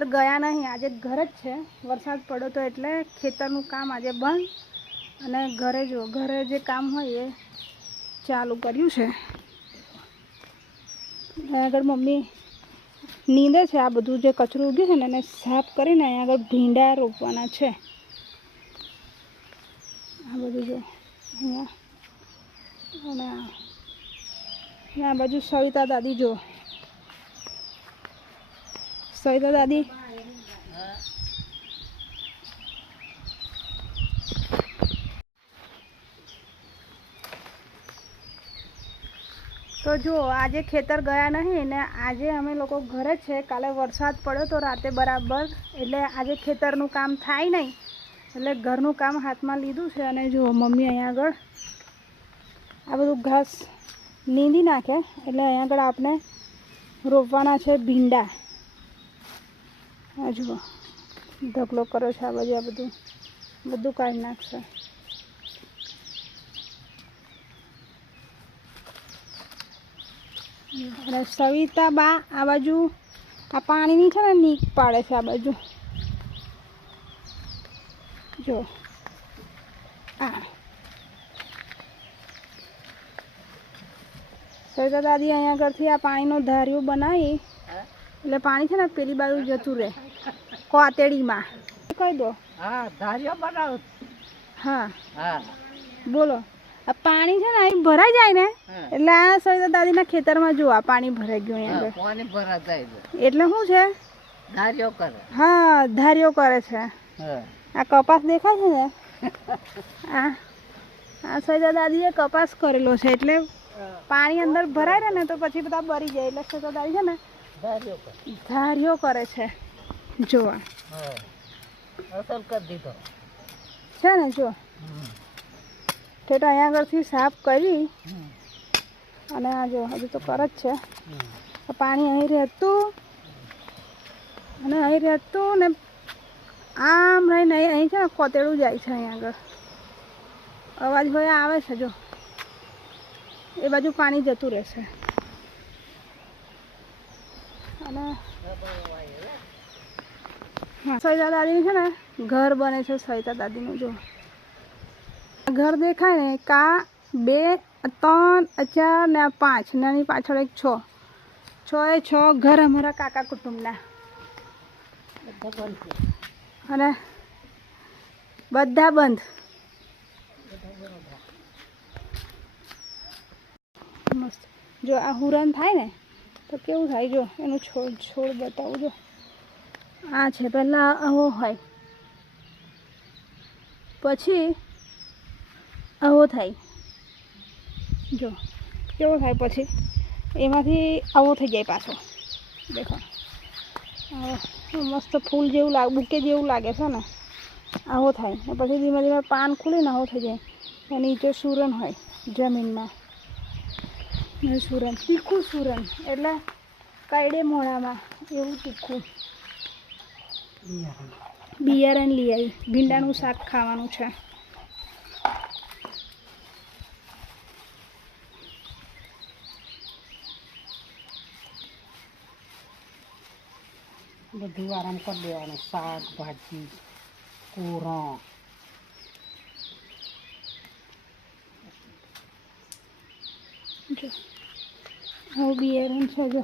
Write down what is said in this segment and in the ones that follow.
ખેતર ગયા નહીં, આજે ઘરે જ છે. વરસાદ પડ્યો તો એટલે ખેતરનું કામ આજે બંધ અને ઘરે જો ઘરે જે કામ હોય એ ચાલુ કર્યું છે. આગળ મમ્મી નીંદે છે. આ બધું જે કચરું ઉગ્યું છે ને એને સાફ કરીને અહીંયા આગળ ભીંડા રોપવાના છે. આ બધું જો અહીંયા અને આ બાજુ સવિતા દાદી જો સવિતા દાદી તો જો આજે ખેતર ગયા નહીં ને આજે અમે લોકો ઘરે છે. કાલે વરસાદ પડ્યો તો રાતે બરાબર, એટલે આજે ખેતરનું કામ થાય નહીં એટલે ઘરનું કામ હાથમાં લીધું છે. અને જો મમ્મી અહીંયા આગળ આ બધું ઘાસ નીંદી નાખે એટલે અહીંયા આગળ આપણે રોપવાના છે ભીંડા. આ જુઓ ઢગલો કર્યો છે. આ બાજુ આ બધું કાઢી નાખશે. અને સવિતા બા આ બાજુ આ પાણીની છે ને નીક પાડે છે. આ બાજુ જો આ સવિતા દાદી અહીંયા આગળથી આ પાણીનો ધાર્યો બનાવી એટલે પાણી છે ને પેલી બાજુ જતું રહે કોતેડીમાં. કહી દો. હા, ધાર્યો બનાવ. હા હા બોલો. આ પાણી છે ને અહીં ભરાઈ જાય ને એટલે આ સવિતા દાદીના ખેતરમાં જો આ પાણી ભરાઈ ગયું અહીંયા આગળ. પાણી ભરાઈ જાય એટલે શું છે? ધાર્યો કરે. હા, ધાર્યો કરે છે. આ કપાસ દેખાય છે ને આ સવિતા દાદીએ કપાસ કરેલો છે એટલે પાણી અંદર ભરાય રહે ને તો પછી બધા બરી જાય એટલે સવિતા દાદી છે ને ધાર્યો કરે છે. જોવા અસલ કરી દીધો છે ને જો ઠેઠ અહીંયા આગળથી સાફ કરી અને આ જો હજુ તો કર જ છે. પાણી અહીં રહેતું અને અહીં રહેતું ને આમ રહીને અહીં છે ને કોતેડું જાય છે. અહીંયા આગળ અવાજ હોય આવે છે જો એ બાજુ પાણી જતું રહેશે. અને સવિતા દાદીનું છે ને ઘર બને છે. સવિતા દાદીનું જો ઘર દેખાય ને કા 2 3 4 ને 5 નાની પાછળ એક 6 ઘર અમારા કાકા કુટુંબના અને બધા બંધ. મસ્ત જો આ હુરન થાય ને તો કેવું થાય જો એનું છોડ બતાવું. જો આ છે પહેલાં આવો હોય પછી આવો થાય. જો કેવો થાય પછી એમાંથી આવો થઈ જાય પાછો. દેખો મસ્ત ફૂલ જેવું લાગે બુકે જેવું લાગે છે ને આવો થાય ને પછી ધીમે ધીમે પાન ખુલીને આવો થઈ જાય. અને નીચે સુરણ હોય જમીનમાં. સુરણ તીખું સુરણ એટલે કાયડે મોડામાં એવું તીખું. બિયારણ લઈ આવી. ભીંડાનું શાક ખાવાનું છે. બધું આરામ કરી દેવાનું. શાકભાજી કોરણ જો આવું બિયારણ છે. જો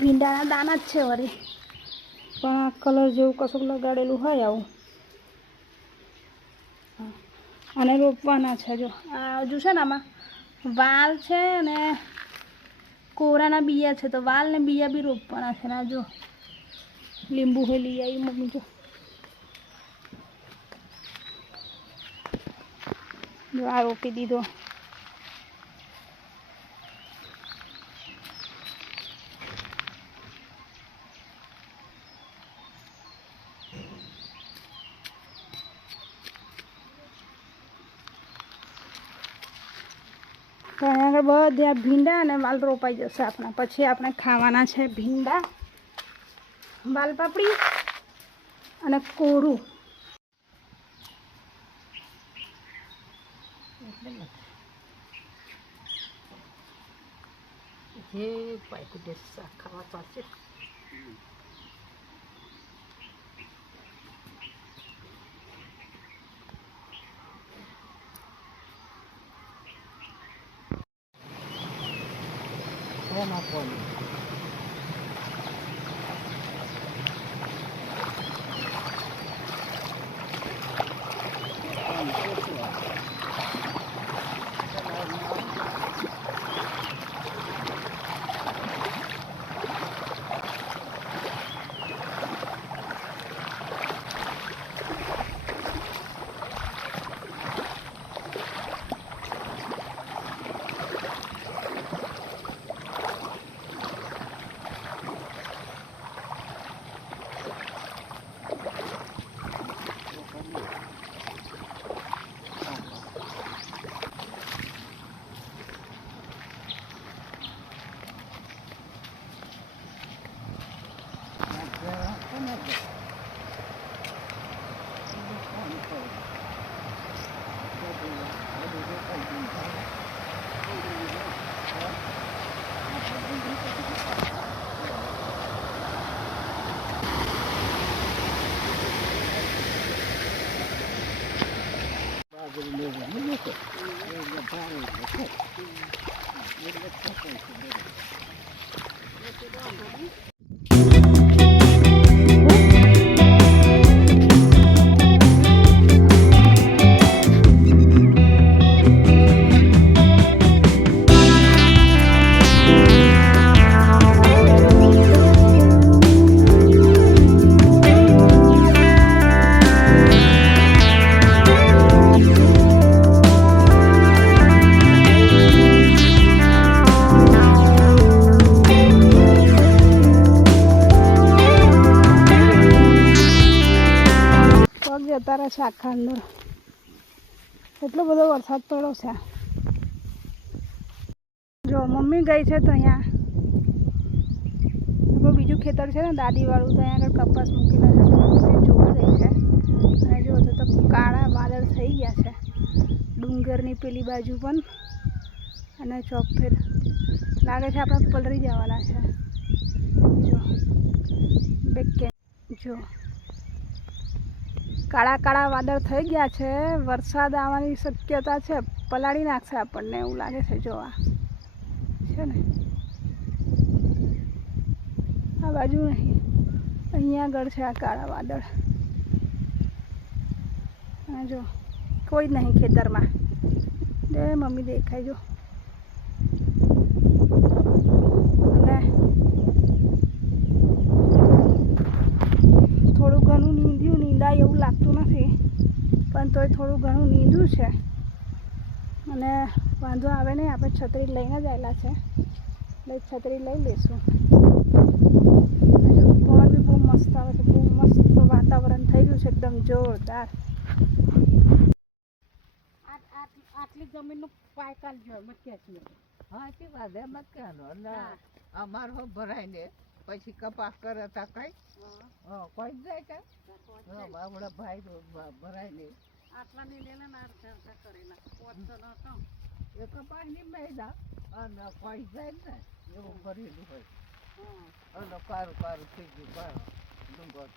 ભીંડાના દાણા જ છે વળી પણ આ કલર જેવું કશું લગાડેલું હોય આવું. અને રોપવાના છે. જો આ હજુ છે ને આમાં વાલ છે અને કોરાના બિયા છે તો વાલ ને બિયા બી રોપવાના છે. ના જો લીંબુ હોય લઈ આવી મમ્મી. જો આ રોપી દીધો. તો અહીંયા આગળ બધા ભીંડા અને વાલ રોપાઈ જશે આપણા. પછી આપણે ખાવાના છે ભીંડા, વાલ પાપડી અને કોરું. જે પાકું શાક ખાવા ચાલશે. એમાં કોની જતા રહે છે આખા અંદર. એટલો બધો વરસાદ પડ્યો છે. જો મમ્મી ગઈ છે તો અહીંયા આપણું બીજું ખેતર છે ને દાદીવાળું, તો અહીંયા આગળ કપાસ મૂકેલા છે. મમ્મી તે જોવા ગઈ છે. અને જો તો કાળા વાદળ થઈ ગયા છે ડુંગરની પેલી બાજુ પણ. અને ચોકફેર લાગે છે આપણે પલળી જવાના છે. જો બેકે જો કાળા કાળા વાદળ થઈ ગયા છે. વરસાદ આવવાની શક્યતા છે. પલાળી નાખશે આપણને એવું લાગે છે. જોવા છે ને આ બાજુ નહીં, અહીંયા આગળ છે આ કાળા વાદળ. અને જો કોઈ જ નહીં ખેતરમાં. જે મમ્મી દેખાય જો. અને થોડું ઘણું નીંદાય એવું લાગતું નથી, પણ તોય થોડું ઘણું નીંદ્યું છે. અને વાંધો આવે નહીં, આપણે છત્રી લઈને જ આવેલા છે એટલે છત્રી લઈ લઈશું. પવન બી બહુ મસ્ત આવે છે. બહુ મસ્ત વાતાવરણ થઈ ગયું છે, એકદમ જોરદાર. આટલી જમીનનું પાયકાલ જો મક્યા છીએ. હા તે વાત એમાં ક્યાંનો એટલે અમારો ભરાય ને પછી કપાસ કરે તા કઈ કોઈ જ જાય છે. આપણા ભાઈ ભરાય ને આટલા ની લેને ના કરેલા એ કપાસ ની મેદા અને કોઈ જાય ને એવું ભરેલું હોય. કારું કારું થઈ ગયું ડુંગર